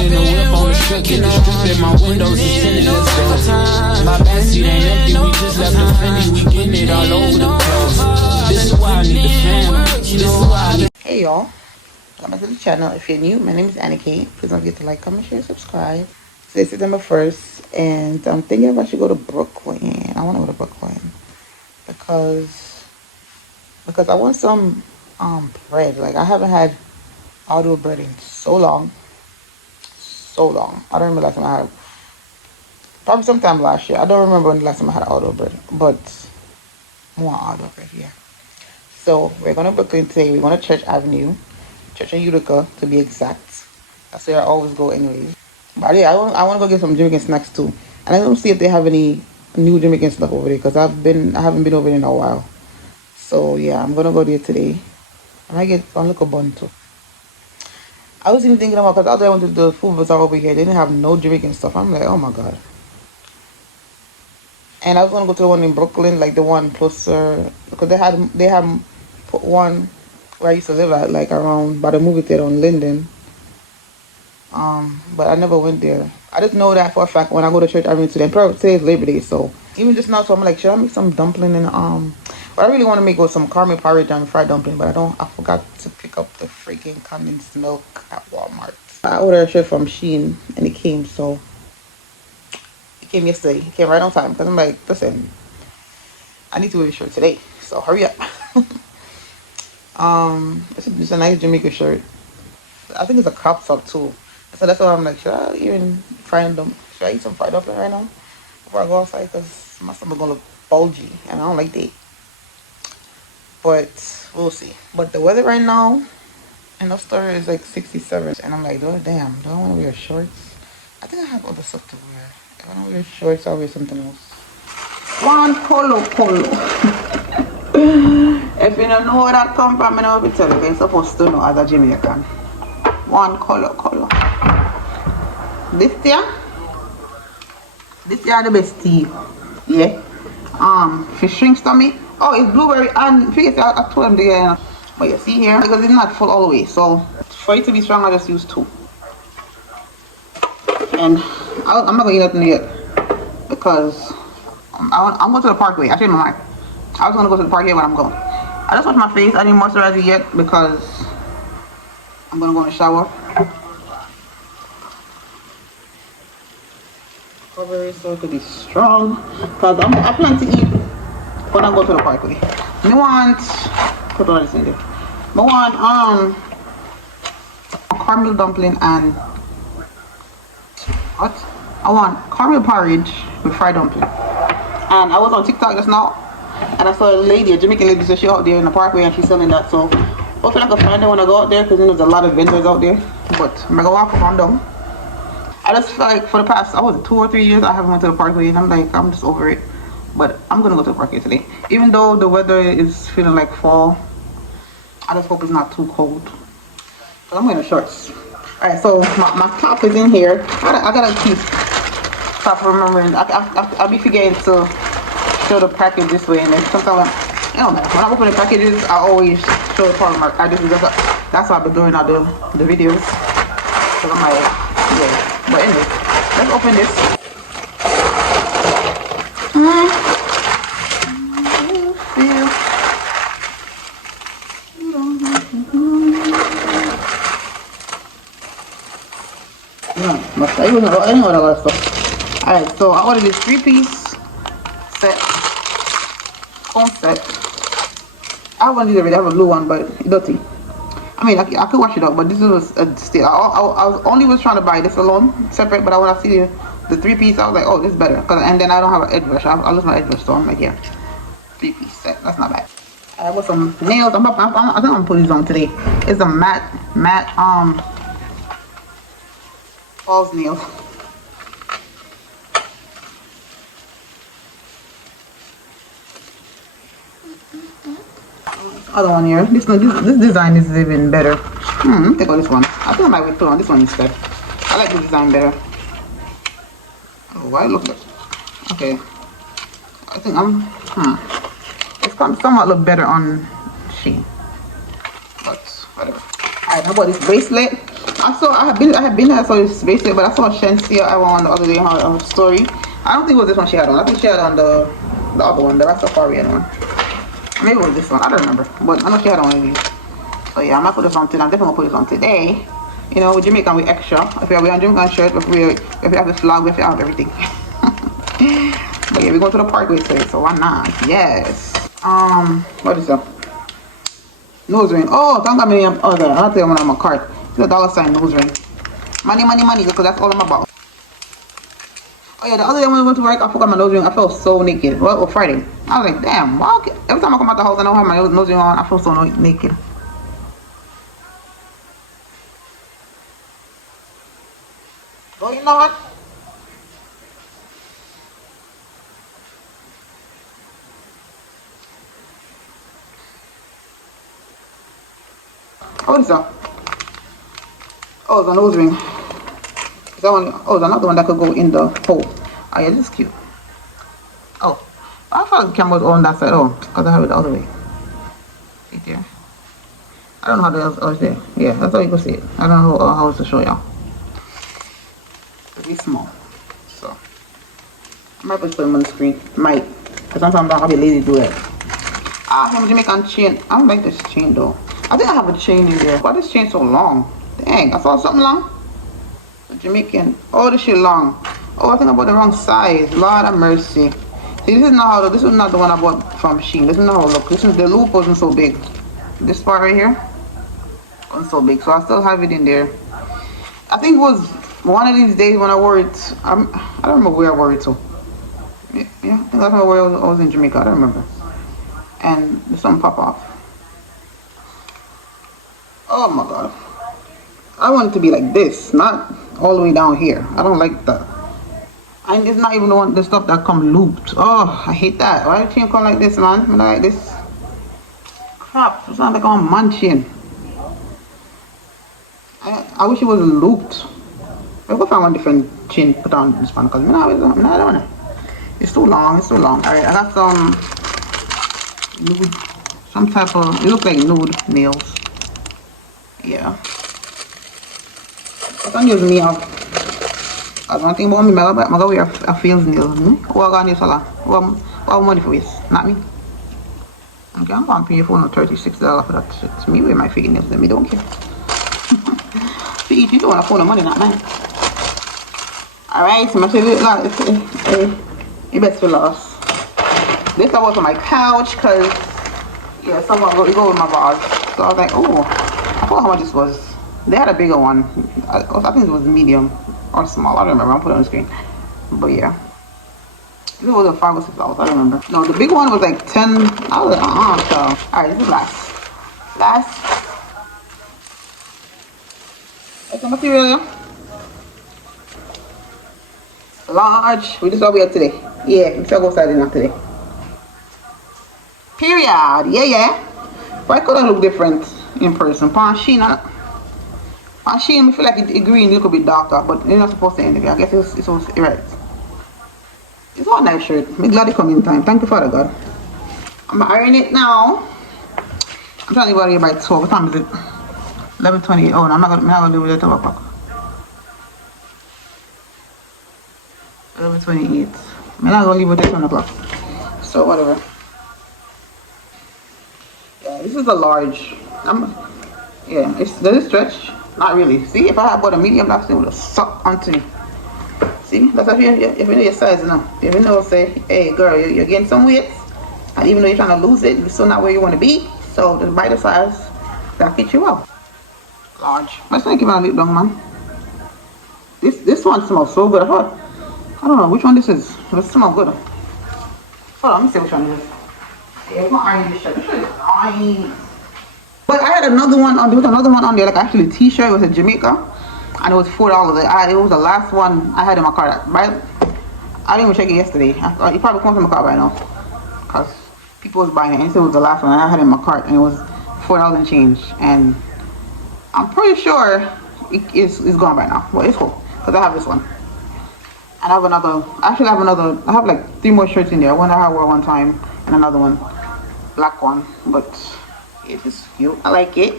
in the whip on the strip, get the strip in my windows is tinted, let's go. My backseat ain't empty, we just left the Fendi, we getting it all over the place. This is why I need the fam, this is why I need. Hey y'all, welcome back to the channel. If you're new, my name is Annie Kate. Please don't forget to like, comment, share, subscribe. Today's September 1st, and I'm thinking if I should go to Brooklyn. I want to go to Brooklyn because I want some bread. Like, I haven't had auto bread in so long. I don't remember the last time I had. Probably sometime last year. I don't remember when the last time I had auto bread, but more auto bread, yeah. So we're gonna Brooklyn today. We're gonna Church Avenue, Church and Utica to be exact. That's where I always go anyways. But yeah, I want to go get some Jamaican snacks too. And I don't see if they have any new Jamaican stuff over there because I haven't been over there in a while. So yeah, I'm gonna go there today. I might get one little bun too. I was even thinking about, because out there I went to the food bazaar over here, they didn't have no Jamaican stuff. I'm like, oh my god. And I was gonna go to the one in Brooklyn, like the one closer, because they had put one where I used to live at, like around by the movie theater on Linden. But I never went there. I just know that for a fact when I go to Church Avenue today. Today is Labor Day, so even just now, so I'm like, should I make some dumpling and what I really want to make was some caramel porridge and fried dumpling, but I forgot to pick up the freaking condensed milk at Walmart. I ordered a shirt from Shein and it came, so it came yesterday. It came right on time because I'm like, listen, I need to wear a shirt today, so hurry up. It's a nice Jamaican shirt. I think it's a crop top too. So that's why I'm like, should I eat some fried dumpling right now before I go outside? Because my stomach gonna look bulgy and I don't like that. But we'll see. But the weather right now in the store is like 67. And I'm like, oh damn, do I want to wear shorts? I think I have other stuff to wear. If I don't wear shorts, I'll wear something else. One polo. If you don't know where that come from, I know what to tell you. You're supposed to know as a Jamaican. One color. This here the best tea. Yeah. Fish shrink stomach. Oh, it's blueberry and fish. I told them the but you see here, because it's not full all the way. So for it to be strong, I just use 2. And I'm not gonna eat nothing yet because I'm going to the Parkway. I changed my mind. I was gonna go to the Parkway when I'm going. I just wash my face. I didn't moisturize it yet because I'm gonna go in the shower. Cover it so it could be strong. Because I plan to eat when I go to the Parkway. I want, put all this in there. I want caramel dumpling and what? I want caramel porridge with fried dumpling. And I was on TikTok just now and I saw a lady, a Jamaican lady, so she out there in the Parkway and she's selling that. So hopefully I can find her when I go out there because there's a lot of vendors out there. But I'm gonna walk up and down. I just feel like for the past, 2 or 3 years, I haven't went to the Parkway and I'm like, I'm just over it. But I'm gonna go to the Parkway today. Even though the weather is feeling like fall, I just hope it's not too cold. But I'm wearing shorts. Alright, so my top is in here. I gotta keep stop remembering. I'll be forgetting to show the package this way, and then sometimes I don't know. When I open the packages, I always show the part mark. That's why I've been doing all the videos. So I'm like, yeah. But anyway, let's open this. I don't know any other stuff. Alright, so I ordered this 3-piece set. Phone set. I have one of these already. I have a blue one, but it's dirty. I mean, I could wash it out, but this is still. I only was trying to buy this alone, separate, but when I see the 3-piece, I was like, oh, this is better. And then I don't have an edge brush. I lose my edge brush, so I'm like, yeah, 3-piece set. That's not bad. I got some nails. I think I'm gonna put these on today. It's a matte false nails. Other one here. This design is even better. Let me take out this one. I think I might put on this one instead. I like this design better. Oh, why look like? Okay. I think it's somewhat look better on Shein. But whatever. Alright, how about this bracelet? I had been there, so it's basically, but I saw Shensia I won the other day on her story. I don't think it was this one she had on. I think she had on the other one, the Rastafarian one. Maybe it was this one. I don't remember, but I know she had on one of these. So yeah, I'm gonna put this on today. I'm definitely gonna put this on today. You know, with Jamaican, we extra. If you're wearing Jamaican shirt, if you have the flag, if you have everything. But yeah, we're going to the parkway today, so why not? Yes. What is that? Nose ring. Oh, don't got me other. I'll tell you when I'm a cart. The $ nose ring. Money, money, money, because that's all I'm about. Oh yeah, the other day when we went to work, I forgot my nose ring. I felt so naked. Well, Friday. I was like, damn, why? Every time I come out the house, I don't have my nose ring on. I feel so naked. Oh, you know what? What is that? Oh, it's a nose ring. Is that one? Oh, it's another one that could go in the hole. Oh yeah, this is cute. Oh, I thought the camera was on that side. Oh, because I have it the other way. Right there. I don't know how the else is there. Yeah, that's how you can see it. I don't know how else to show y'all. It's small. So, I might put them on the screen. Might. Because sometimes I'll be lazy to do it. Ah, I'm Jamaican chain. I don't like this chain though. I think I have a chain in there. Why this chain so long? Dang, I saw something long. The Jamaican. Oh, this shit long. Oh, I think I bought the wrong size. Lord have mercy. See, this is not the one I bought from Shein. This is not how it looks. This is the loop wasn't so big. This part right here wasn't so big, so I still have it in there. I think it was one of these days when I wore it. I don't remember where I wore it to. Yeah, I think that's where I was in Jamaica. I don't remember. And there's something pop off. Oh my god. I want it to be like this, not all the way down here. I don't like that. And it's not even the stuff that come looped. Oh, I hate that. Why don't you come like this, man? I like this. Crap, it's not like I'm munching. I wish it was looped. I go find one different chain put on this one because I don't want it. It's too long, it's too long. Alright, I got some nude, some type of, it looks like nude nails. Yeah. I can use me up. I don't think about me, I'm going to wear a feels nails. Who are going to use a lot? What money for this? Not me. Okay, I'm going to pay for $36 for that shit. It's me wear my fake nails, then me don't care. See, if you don't want to phone the money, not mine. Alright, so I'm going to say it best for loss. This I was on my couch because, yeah, someone go with my bars. So I was like, oh, I forgot how much this was. They had a bigger one. I think it was medium or small. I don't remember. I'll put it on the screen. But yeah. This was a $5 or $6. I don't remember. No, the big one was like 10. I was like, so. Alright, this is last. What's the material? Large. We just got weird today. Yeah, we shall go outside enough today. Period. Yeah. Why could I look different in person? On Shein, I feel like it green look a bit darker, but you're not supposed to anyway. I guess it was right. It's all nice shirt. I'm glad it come in time. Thank you, Father God. I'm ironing it now. I'm trying to leave out here by 12. What time is it? 11:28. Oh, no, I'm not gonna do it at 12 o'clock. 11:28. I'm not gonna leave it at 10 o'clock. So whatever. Yeah, this is a large. Does it stretch? Not really. See, if I had bought a medium, that thing would have sucked onto me. See, that's if you know your size now. If you know, say, hey girl, you're getting some weight, and even though you're trying to lose it, you're still not where you want to be. So just buy the size that fits you well. Large. Let's not keep on lip long, man. This one smells so good. I don't know which one this is. It smells good. Hold on, let me see which one it is. Yeah, it's not iron this shirt. This shirt is nice. But I had another one on. There was another one on there, like actually a T-shirt. It was in Jamaica, and it was $4. It was the last one I had in my car. Right? I didn't even check it yesterday. It probably comes in my car by now, cause people was buying it. And it was the last one I had in my cart, and it was $4 and change. And I'm pretty sure it's gone by now. But it's cool, cause I have this one. And I have another. Actually, I have like 3 more shirts in there. One I wore one time, and another one, black one, but. It is cute. I like it.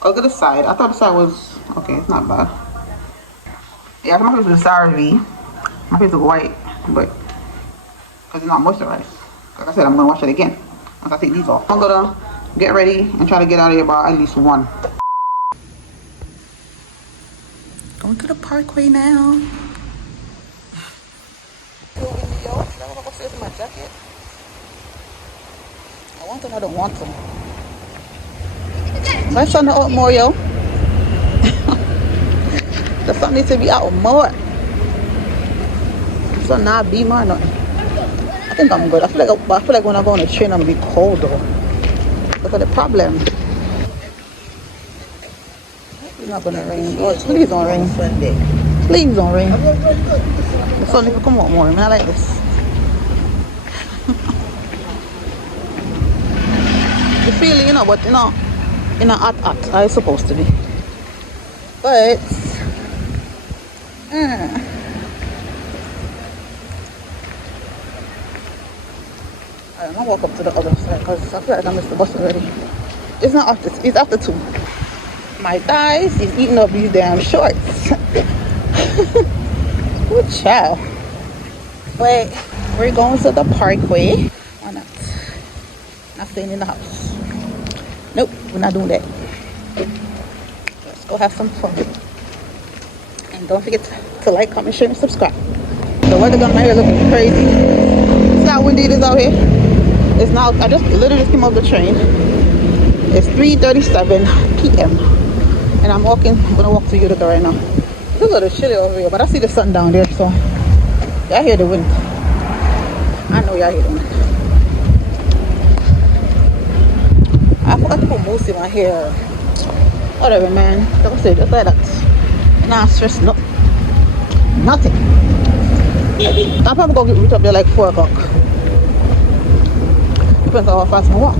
I'll go to the side. I thought the side was Okay, it's not bad. Yeah, my face is CeraVe. My face is white, but because it's not moisturized. Like I said, I'm gonna wash it again once I take these off. I'm gonna get ready and try to get out of here by at least 1. Going to the Parkway now. My jacket. I want to, I don't want to. My son out more, yo. The sun needs to be out more. The sun not be more nothing. I think I'm good. I feel like when I go on a train, I'm gonna be cold though. Look at the problem. It's not gonna rain. Oh, please don't rain. Please don't rain. The sun needs to come out more. Man, I like this. The feeling, you know, but you know, hot, how it's supposed to be. But I'm gonna walk up to the other side because I feel like I missed the bus already. It's not after, it's after 2. My thighs is eating up these damn shorts. Good child. But we're going to the Parkway. Why not? Not staying in the house. Nope, we're not doing that. Let's go have some fun. And don't forget to like, comment, share, and subscribe. The weather got my hair looking crazy. See how windy it is out here? It's now, I just literally just came off the train. It's 3:37 p.m. And I'm gonna walk to Utica right now. It's a little chilly over here, but I see the sun down there, so y'all hear the wind. I know y'all hear the wind. I forgot to put mousse in my hair. Whatever, man. Don't say just like that. Nah, stress, no. Nothing. I'm probably gonna get reach up there like 4 o'clock. Depends on how fast I walk.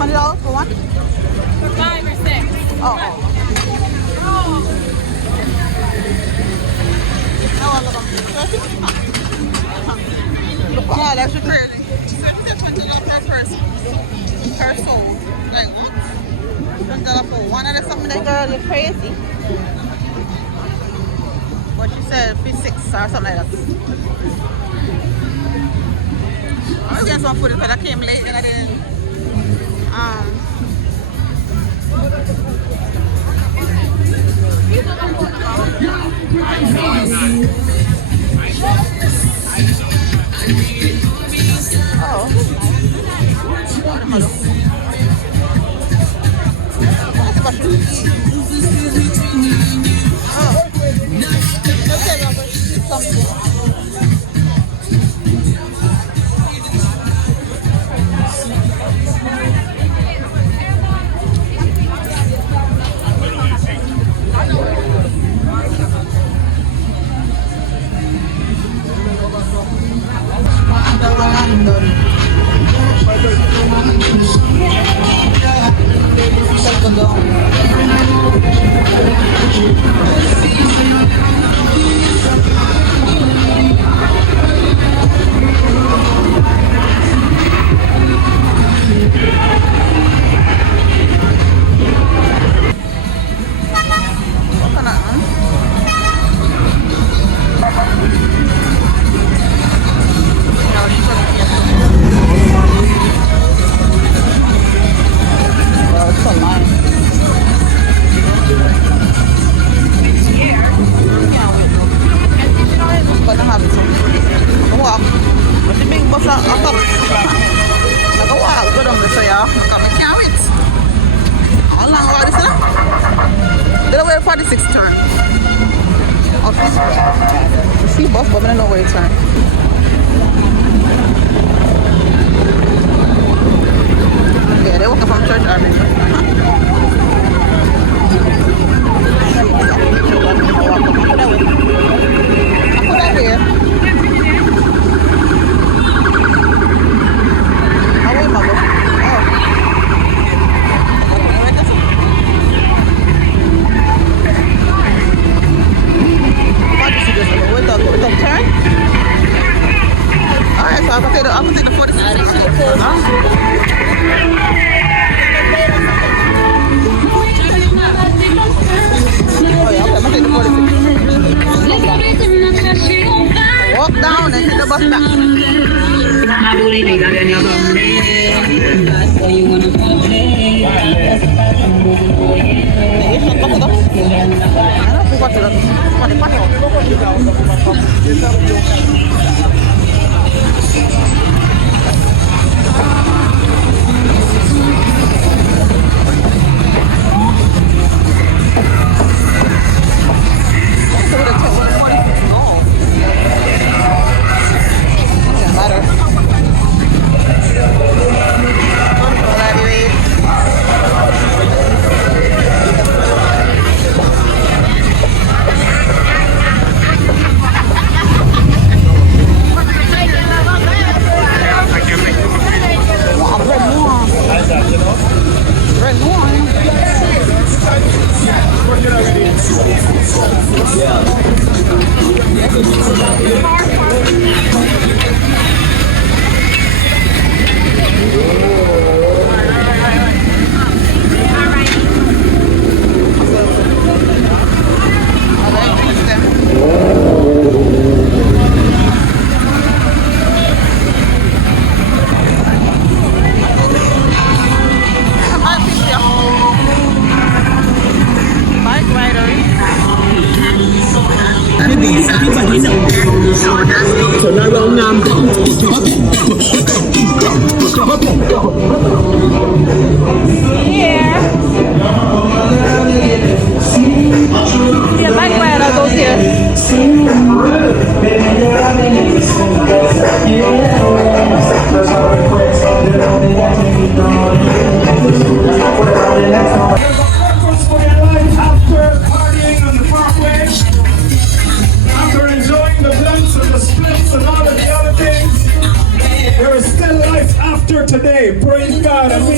$20 for one? 5 or 6. Oh. No, look, yeah, that's crazy. $20 per person. Per soul. Like what? $20 for one of the something that girl, you're crazy. But she said for 6 or something like that. I was getting some food because I came late and I didn't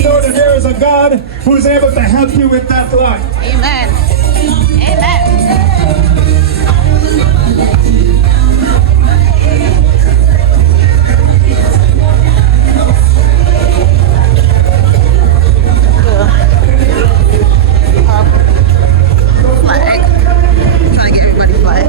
just know that there is a God who's able to help you with that life. Amen. Amen. Flag. Trying to get everybody flag.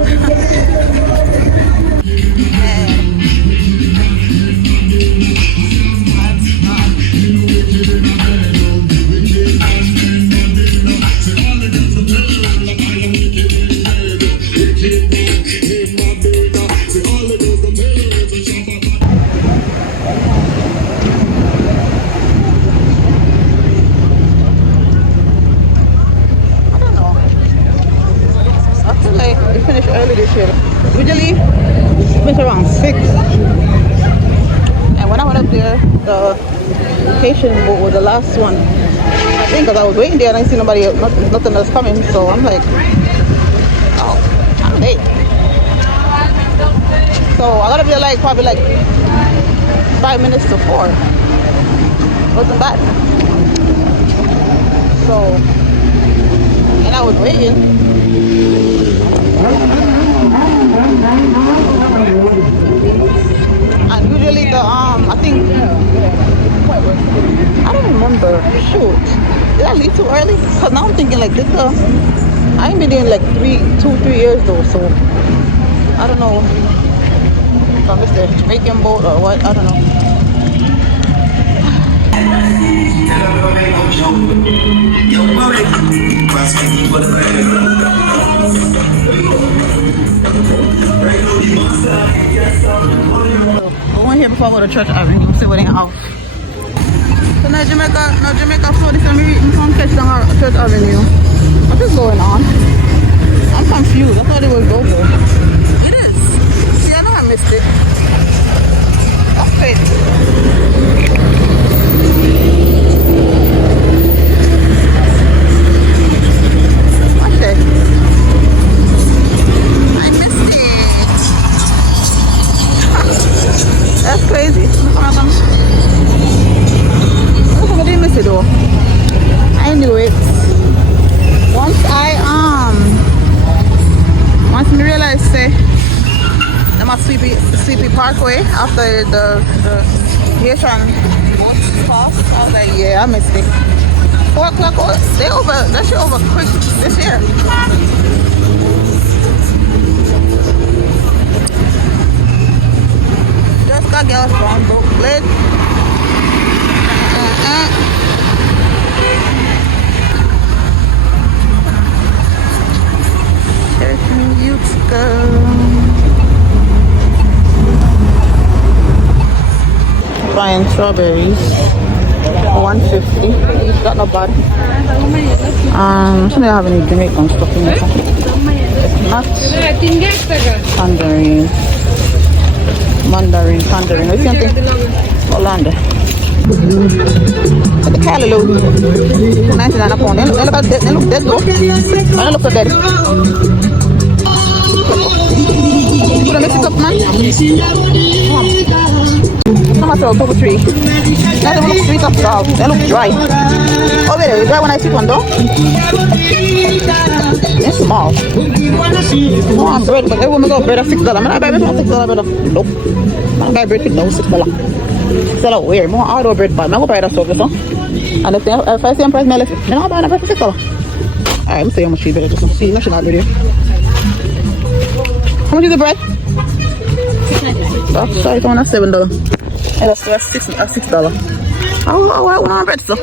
Finish early this year. Usually finish around 6. And when I went up there, the vacation boat was the last one. I think because I was waiting there and I didn't see nobody else, nothing else coming. So I'm like, oh, I'm late. So I got up there like probably like 5 minutes to 4. Wasn't bad. So, and I was waiting. And usually the I think I don't remember. Shoot, did I leave too early? Cause now I'm thinking like this. I ain't been there in like 2-3 years though, so I don't know if I missed the Jamaican boat or what. I don't know. Go in here before I go to Church Avenue. See what ain't off. So now Jamaica Flow, this time we come catch down Church Avenue. What is going on? I'm confused. I thought it was over. It is. See, I know I missed it. That's crazy. Watch it. I missed it. That's crazy. I didn't miss it though. I knew it. Once I realized say I'm at Sleepy Parkway after the Haitian boat cross. I was like, yeah, I missed it. 4 o'clock, that shit over quick this year. Just got girls from Brooklyn. Buying strawberries, 150. It's not bad. Should I have any Jamaican stuff in there? Nuts, mandarin. What do you think? Hollanda. The callaloo, 99 a pound. They look dead though. They look so dead. You gonna mix it up, man? Come on, throw couple tree. Now they look sweet after all. They look dry. Oh, wait, is dry when I see one though? It's small. Oh, I'm bread, but everyone got bread at $6. I'm not buy bread for $6, brother. Nope. I'm buy bread for $6. It's a lot weird. More auto bread, but I'm going to buy that stuff, so. And if I see a price, I'm not buying a bread for $6. Alright, I'm saying how much you better just see. National video. How much is the bread? Oh, sorry, it's only $7. And that's $6. Oh, I want bread, so.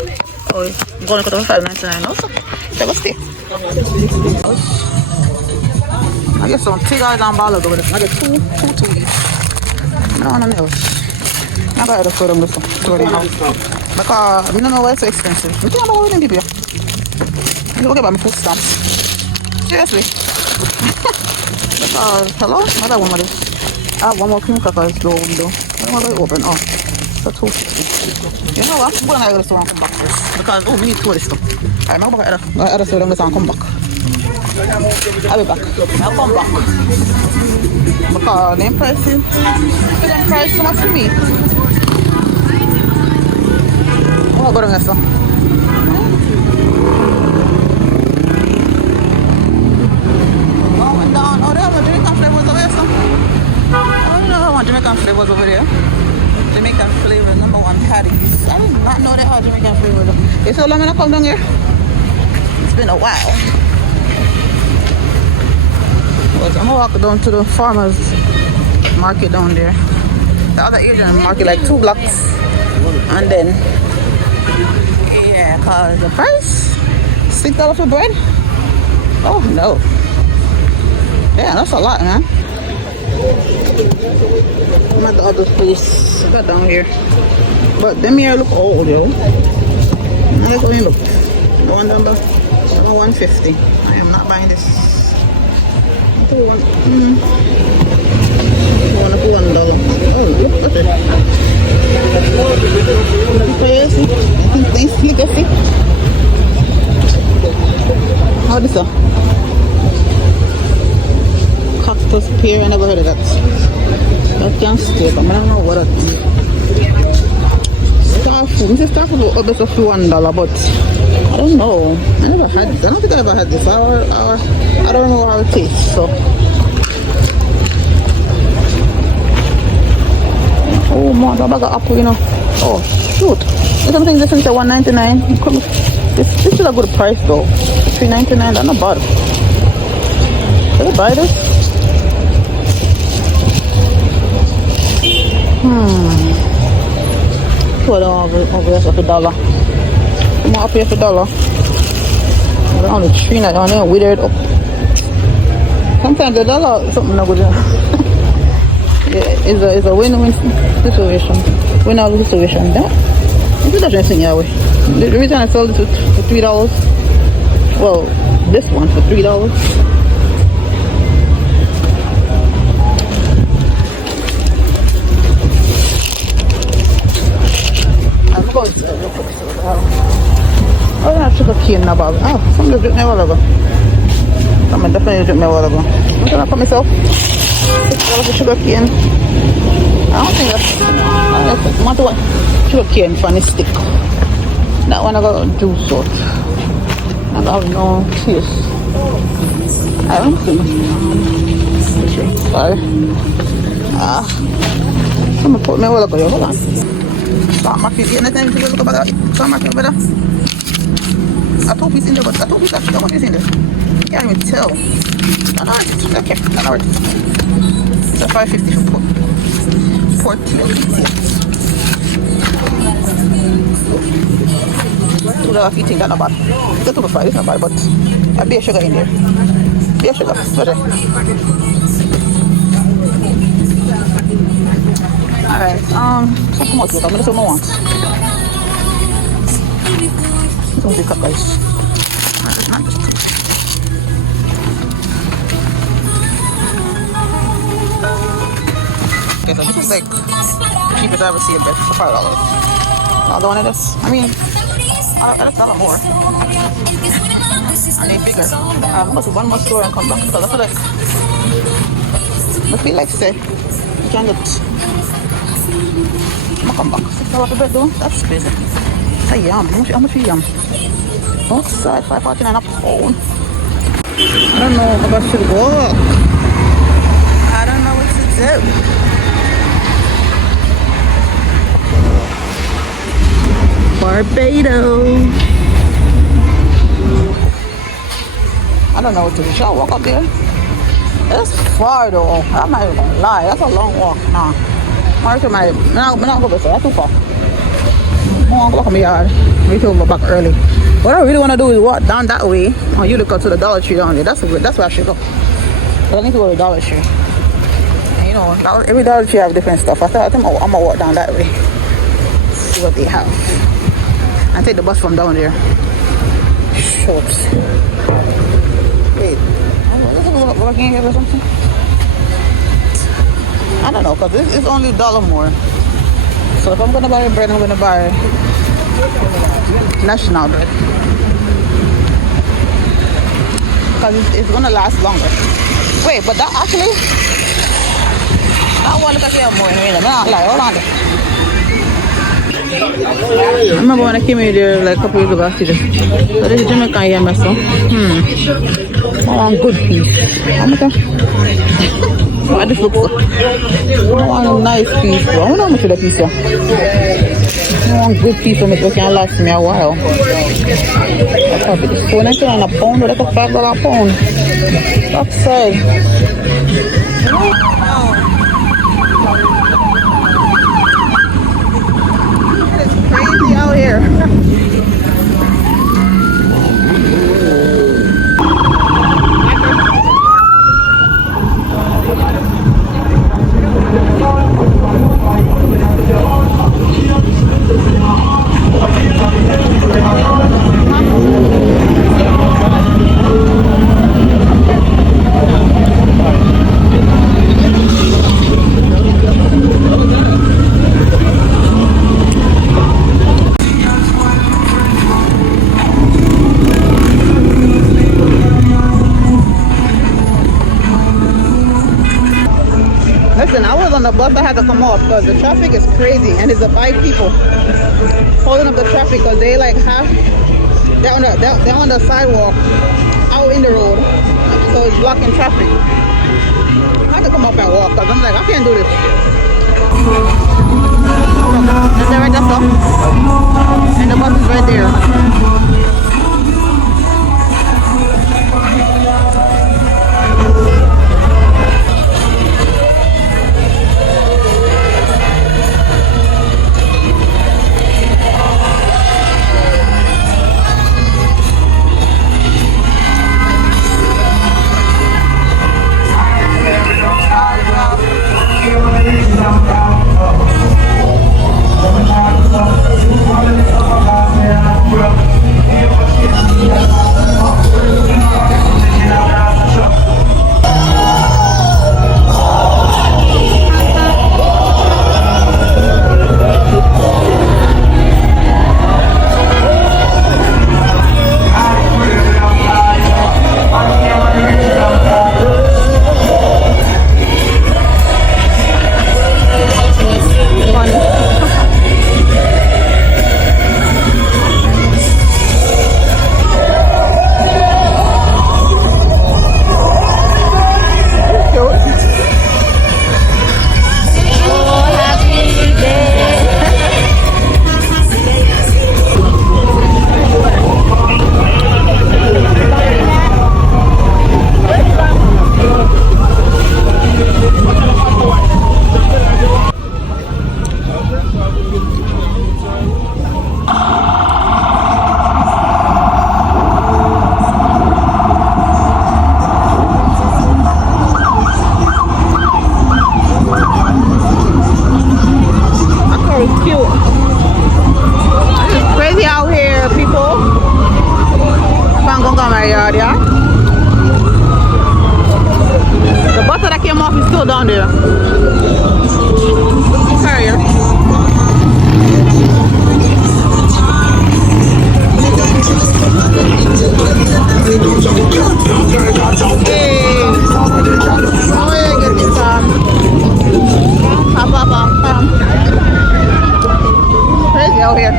Oh, I'm going to go to $5.99 also. Never stay. I get some $3 and balls over this. I get two each. I don't want to know. I got to throw them this one. Because I don't know why it's so expensive. I can't buy them people. I'm going to buy my food stamp. Seriously. Hello? Another one of this. I have one more cream cracker door window. I don't want to open. Oh, so $2.50. You know what? I'm going to go to the store and come back first. Because, we need two of this stuff. Alright, I'm going to go to the store and come back. I'll be back. I'll come back. Because they're pricing. They're pricing so much for me. Oh, gonna go down here, so. Going down. Oh, they have a Jamaican flavors over here, so. I don't know. I want Jamaican flavors over there. Jamaican flavors, number 1 patties. I did not know they had Jamaican flavors. It's so long I come down here. It's been a while. But I'm gonna walk down to the farmers market down there. The other Asian market, like 2 blocks. And then, yeah, cause the price, $6 for bread. Oh no. Yeah, that's a lot, man. I'm at the other place. Got down here. But them here look old, yo. Now look how they look. The one number 150. I am not buying this. $1. Oh, look at it. Crazy. Nice, look at it. How this up? Cactus pear, I never heard of that. That can steak, I don't know what that is. Star food, Mr. Star food will be $1, but I don't know. I never had it. I don't think I ever had this. I don't know how it tastes, so. Oh my god, I got apple, you know. Oh shoot. There's something different at $1.99. This is a good price though. $3.99, that's not bad. Should I buy this? Put over here for $1. I'm up here for $1. They're on the tree now, they're withered up. Sometimes the $1 is something not good. It's a win-win situation. Win-win situation. That it's not just in your way. The reason I sold this for $3. Well, this one for $3. I'm going to look at this. Oh, yeah, sugar cane now, Bob. Oh, somebody drink me a while ago. Somebody definitely drink me a while ago. I'm going to for myself. $6 for sugar cane. I don't think that's. I want to want sugar cane for the stick. That one I got juice out. I got no taste. I don't think. Sorry. I'm gonna put me a while ago. Hold on. Start market. Anytime you look about that, start market over there. I told you in there, but I told you that what is in there. You can't even tell. Okay, it's a $5.50 for pork $2.50 if you think that's not bad. It's a $2.5, it's not bad, but a beer sugar in there. Beer sugar, okay. Alright, something else, I'm gonna say what I want. Don't pick up, guys. Okay, so this is like the cheapest I ever seen bread for $5. Another one of this. I mean, that's not more. And they're bigger. Must one more store and come back because I feel like say you can get. I'm gonna come back. $6 for bread though. That's crazy. It's a yam. How much is yam? Both sides $5.49 a pound. I don't know if I should walk. I don't know what to do. Barbados. I don't know what to do. Should I walk up there? It's far though. I'm not even gonna lie. That's a long walk. Nah. I'm not going to say that's too far. I'm going to walk in my yard. Maybe to go back early. What I really want to do is walk down that way. Oh, you look up to the Dollar Tree down there. That's where I should go. But I need to go to the Dollar Tree. And you know, every Dollar Tree have different stuff. I think I'm going to walk down that way. See what they have. And take the bus from down there. Shops. Wait. Is it working here or something? I don't know, because it's only $1 more. So if I'm going to buy bread, I'm going to buy national bread. Because it's going to last longer. Wait, but that actually, that one look at you more in a minute. I'm not like, hold on. I remember when I came in there like a couple years ago, I see this. So this is Jamaican yam, so. I want good piece. How much? What this looks like? I want a nice piece, bro. I wonder how much of the piece is. I want good piece of it that can last me a while. That's probably this. When I say on a pound, like a $5 a pound. Upside. It's crazy out here. Listen, I was on the bus, I had to come off because the traffic is crazy and it's a 5 people holding up the traffic because they like they're on the sidewalk out in the road, so it's blocking traffic. I had to come up and walk because I'm like, I can't do this. Is that right? That's all? And the bus is right there. Down there. Carrier. Hey. Oh yeah, get this crazy out here.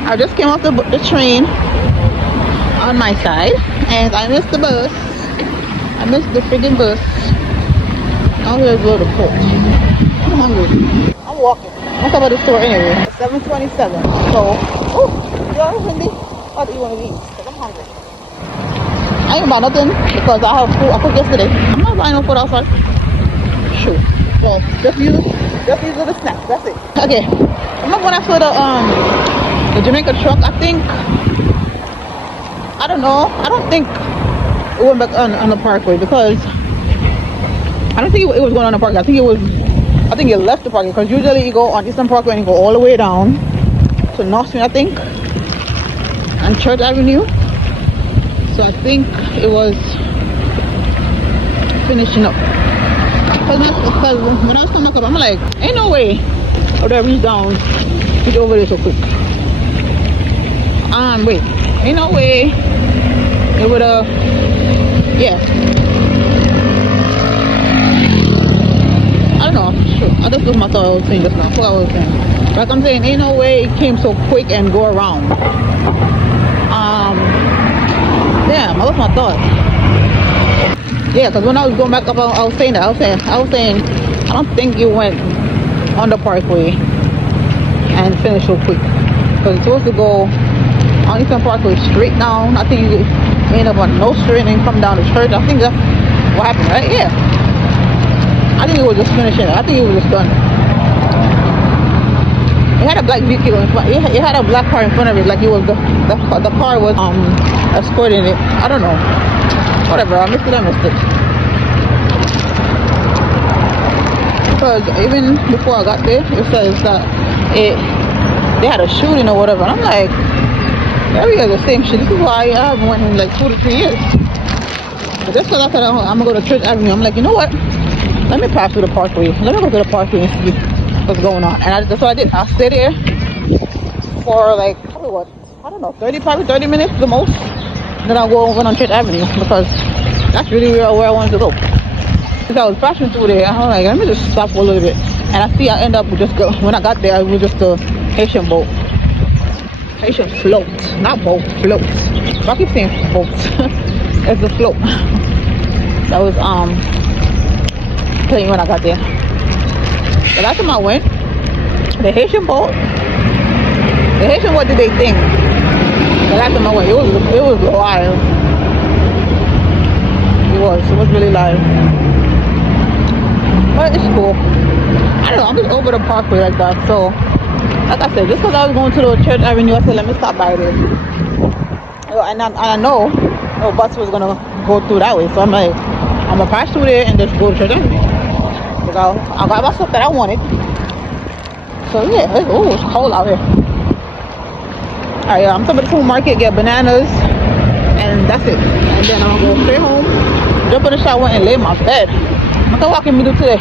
I just came off the train on my side and I missed the bus. I missed the friggin' bus. Now here's where the coach. I'm hungry. I'm walking. I'm talking about the store anyway. It's 7:27. So, oh, you're hungry? What do you want to eat? Because I'm hungry. I ain't buy nothing because I have food I cooked yesterday. I'm not buying no food outside. Shoot. So, just use little snacks. That's it. Okay. Remember when I saw the Jamaica truck, I think, I don't know, I don't think it went back on the parkway because I don't think it was going on the parkway. I think it left the parkway because usually you go on Eastern Parkway and you go all the way down to North Street, I think, and Church Avenue. So I think it was finishing up. Because when I was coming up, I'm like, ain't no way I would have reached down to get over there so quick. Wait. Ain't no way it would have. Yeah. I don't know. Sure. I just lost my thought I was saying just now. What I was saying. Like I'm saying, ain't no way it came so quick and go around. Damn, I lost my thought. Yeah, because when I was going back up, I was saying, I don't think it went on the parkway and finished so quick. Because it's supposed to go on Eastern Parkway straight down. I think you end up on no straight and then come down to church. I think that's what happened, right? Yeah. I think it was just finishing. I think it was just done. It had a black vehicle in front. It had a black car in front of it, like it was the car was escorting it. I don't know. Whatever. I missed it. Because even before I got there, it says that they had a shooting or whatever. And I'm like, area is the same shit. This is why I haven't went in like 2 to 3 years. But just because I said I'm gonna go to Church Avenue, I'm like, you know what? Let me pass through the parkway. Let me go to the parkway and see what's going on. And that's what I did. I stayed there for like, probably what? I don't know, 30 minutes the most. Then I'll go over on Church Avenue because that's really where I wanted to go. Since I was passing through there, I was like, let me just stop for a little bit. And I see I end up with when I got there, it was just a Haitian boat. Haitian float. Not boat, float. So I keep saying boat. It's a float. That was, playing when I got there. The last time I went, the Haitian boat, what did they think? The last time I went, it was wild. It was really live. But it's cool. I don't know, I'm just over the parkway like that. So, like I said, just because I was going to the Church Avenue, I said, let me stop by there. And I know no bus was going to go through that way. So I'm like, I'm going to pass through there and just go to Church Avenue. Because I got my stuff that I wanted. So yeah, it's cold out here. Alright, I'm coming to the supermarket, get bananas, and that's it. And then I'm gonna go straight home, jump in the shower, and lay in my bed. What the fuck can we do today?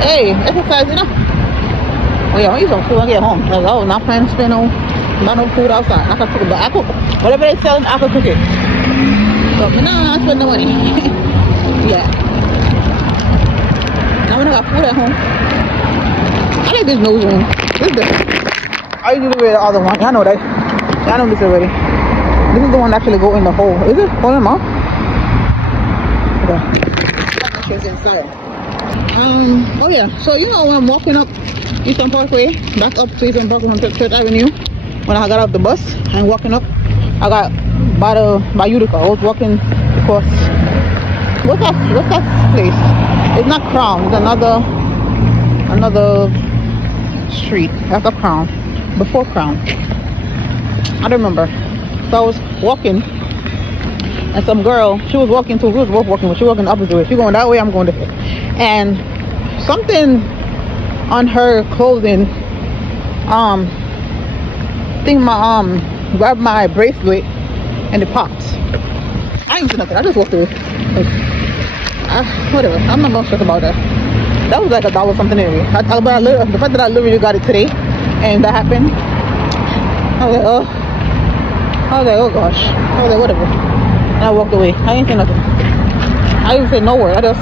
Hey, exercise, you know? Oh yeah, I'm gonna eat some food when I get home. Because I was not planning to spend no food outside. I can cook it, but whatever they selling, I can cook it. So, no, I spend no money. Yeah. Now when I got food at home, I like this nose ring. This is different. I usually wear the other one. Y'all know that. Y'all know this already. This is the one that actually go in the hole. Is it? Hold on, Mom. Okay. It's inside. Oh yeah. So you know when I'm walking up Eastern Parkway, back up to Eastern Parkway on Church Avenue, when I got off the bus and walking up, I got by Utica. I was walking across. What's that place? It's not Crown. It's another street. That's a Crown. Before Crown. I don't remember. So I was walking, and some girl, she was walking too. We was both walking, but she was walking the opposite way. She going that way, I'm going this way. And something on her clothing, grabbed my bracelet, and it popped. I ain't do nothing. I just walked away. Whatever. I'm not gonna stress about that. That was like $1 something anyway. The fact that I literally got it today, and that happened, I was like, oh gosh. I was like, whatever. And I walked away. I ain't say nothing. I didn't say no word. I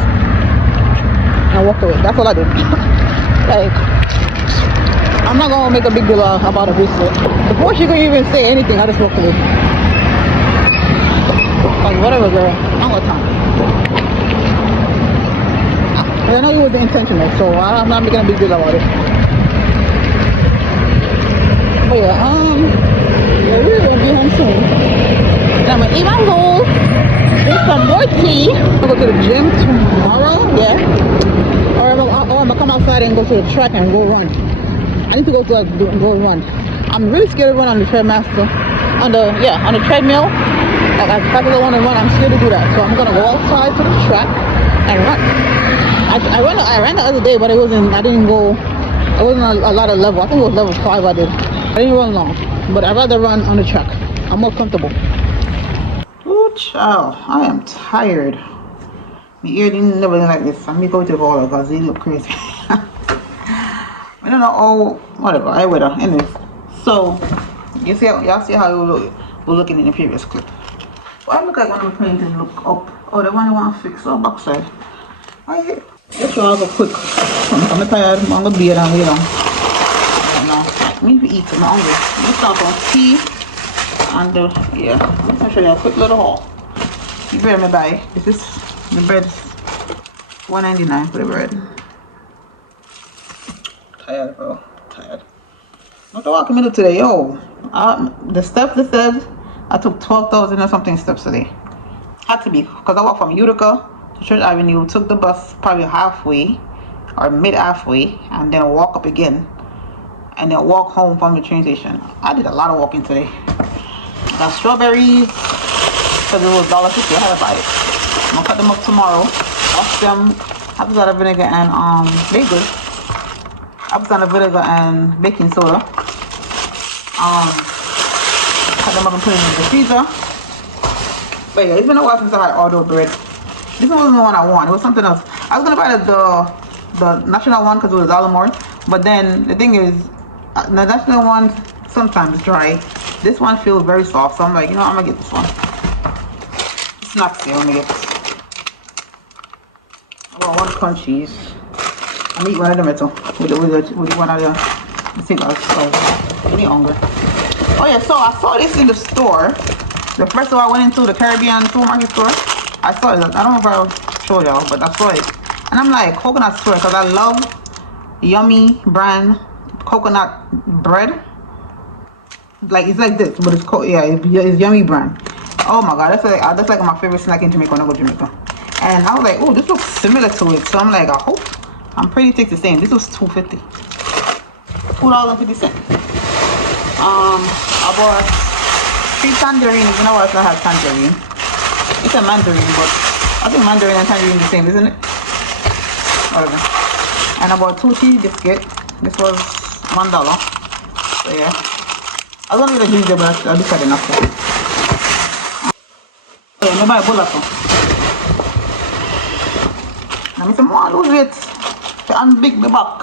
walked away. That's all I did. Like, I'm not gonna make a big deal about a bracelet. Before she could even say anything, I just walked away. Like, whatever, girl. I don't got time. I know it was intentional, so I'm not making a big deal about it. But yeah, we're gonna be home soon. And I'm gonna eat my roll, drink some more tea. I'll go to the gym tomorrow, yeah. Or I'm gonna come outside and go to the track and go run. I need to go run. I'm really scared to run on the Treadmaster. On the treadmill. Like as fast as I want to run, I'm scared to do that. So I'm gonna go outside to the track and run. I ran the other day, but it wasn't a lot of level. I think it was level 5 I did. I didn't run long, but I'd rather run on the track. I'm more comfortable. Ooh, child, I am tired. My ear didn't never like this. I'm going to go because they look crazy. I don't know, whatever, I weather. Anyways, so, y'all see how it look. were looking in the previous clip. Well, I look like one of the paintings look up. Oh, the one I want to fix. Oh, backside. Alright. Let's go have a quick. I'm tired. I'm gonna be around here now. Me to eat. I'm hungry. Let's start on tea. And yeah, I'm gonna show you a quick little haul. The bread I buy. This is the bread. $1.99 for the bread. Tired, bro. Tired. Not to walk in the middle today, yo. The steps they said I took 12,000 or something steps today. Had to be because I walked from Utica to Church Avenue, took the bus probably halfway or mid halfway, and then walk up again, and then walk home from the train station. I did a lot of walking today. Got strawberries because it was $1.50. I had to buy it. I'm gonna cut them up tomorrow. Wash them. Apple cider vinegar and bagel. Apple cider vinegar and baking soda. Cut them up and put it in the freezer. But yeah, it's been a while since I had ordered bread. This one wasn't the one I want. It was something else. I was gonna buy the national one because it was $1 more. But then the thing is, the national one sometimes dry. This one feels very soft, so I'm like, you know, I'm gonna get this one. Snacks here, I'm gonna get this. I want one crunchies. I'm eating one of them too. With one of the singles. So I'm really hungry. Oh yeah, so I saw this in the store. The first store I went into, the Caribbean supermarket store. I saw it. I don't know if I'll show y'all, but I saw it. And I'm like, coconut store, because I love Yummy brand coconut bread. Like, it's like this, but it's it's Yummy brand. Oh my god, that's like my favorite snack in Jamaica when I go to Jamaica. And I was like, oh, this looks similar to it. So I'm like, I hope I'm pretty thick the same. This was $2.50. $2.50. I bought 3 tangerines. You know what? I have tangerine. It's a mandarin, but I think mandarin and tangerine the same, isn't it? Whatever. And I bought 2 cheese biscuits. This was $1. So yeah. I was gonna get a ginger, but I decided not to. Yeah, maybe I buy a Let me some more lose weight. To unbig me back.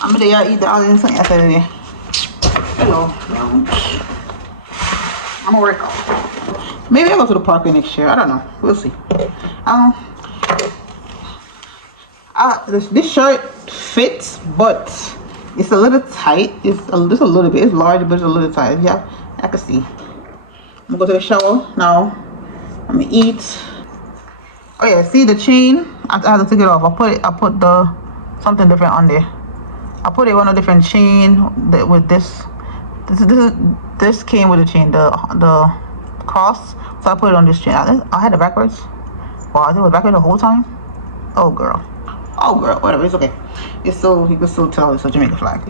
I'm there eat all in something yesterday. Hello. I'm gonna work out. Maybe I'll go to the park next year. I don't know. We'll see. This shirt fits, but it's a little tight. It's just a little bit. It's large, but it's a little tight. Yeah, I can see. I'm gonna go to the shower now. I'm gonna eat. Oh yeah, see the chain? I have to take it off. I put the something different on there. I put it on a different chain with this. This came with the chain, the cross. So I put it on this chain. I had it backwards. Wow, I think it was backwards the whole time. Oh girl, whatever. It's okay. It's so you can still tell it's a Jamaican flag.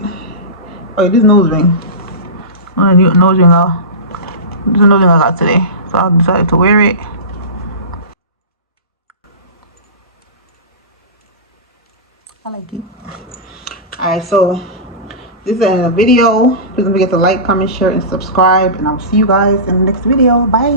Oh, this nose ring. This is a nose ring I got today. So I decided to wear it. I like it. Alright, so this is the end of the video. Please don't forget to like, comment, share, and subscribe. And I will see you guys in the next video. Bye.